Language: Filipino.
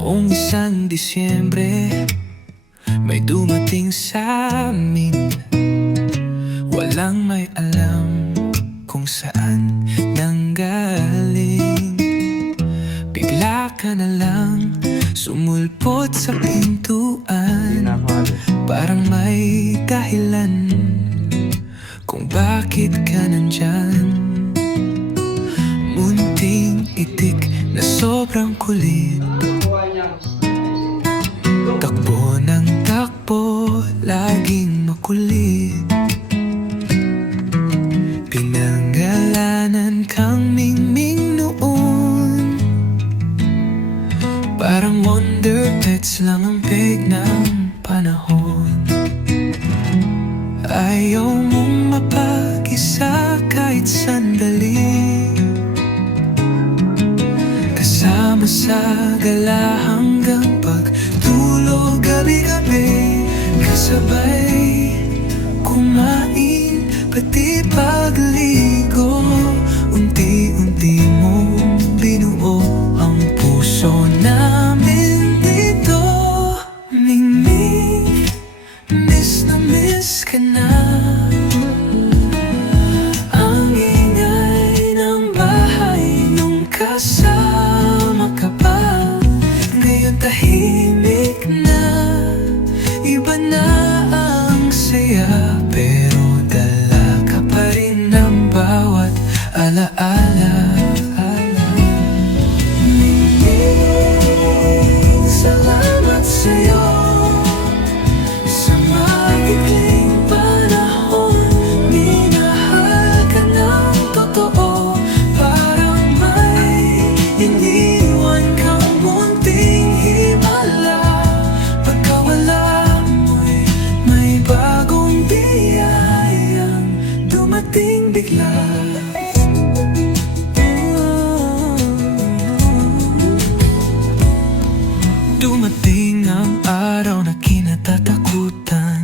Noong 1 Disyembre, may dumating sa amin. Walang may alam kung saan nanggaling. Bigla ka na lang sumulpot sa pintuan. Parang may dahilan kung bakit ka nandyan. Munting itik na sobrang kulit, takbo ng takbo, laging makulit. Pinangalanan kang Mingming noon. Parang Wonder Pets lang ang peg ng panahon. Ayaw mong mapag-isa kahit sandali, kasama sa gala hanggang pagtulog gabi-gabi. Kasabay kumain, pati pagligo. Unti-unti mong binuo ang puso namin dito. Mingming, miss na miss ka na. Ang ingay ng bahay nung kasama ka pa, ngayon tahimik na. Iba na ang saya, pero dala ka pa rin ng bawat alaala. Mingming, salamat sa'yo sa maikling panahon. Minahal ka ng totoo, parang may iniwan kang munting himala. Pagkawala mo'y may bagong biyayang dumating bigla. Dumating ang araw na kinatatakutan.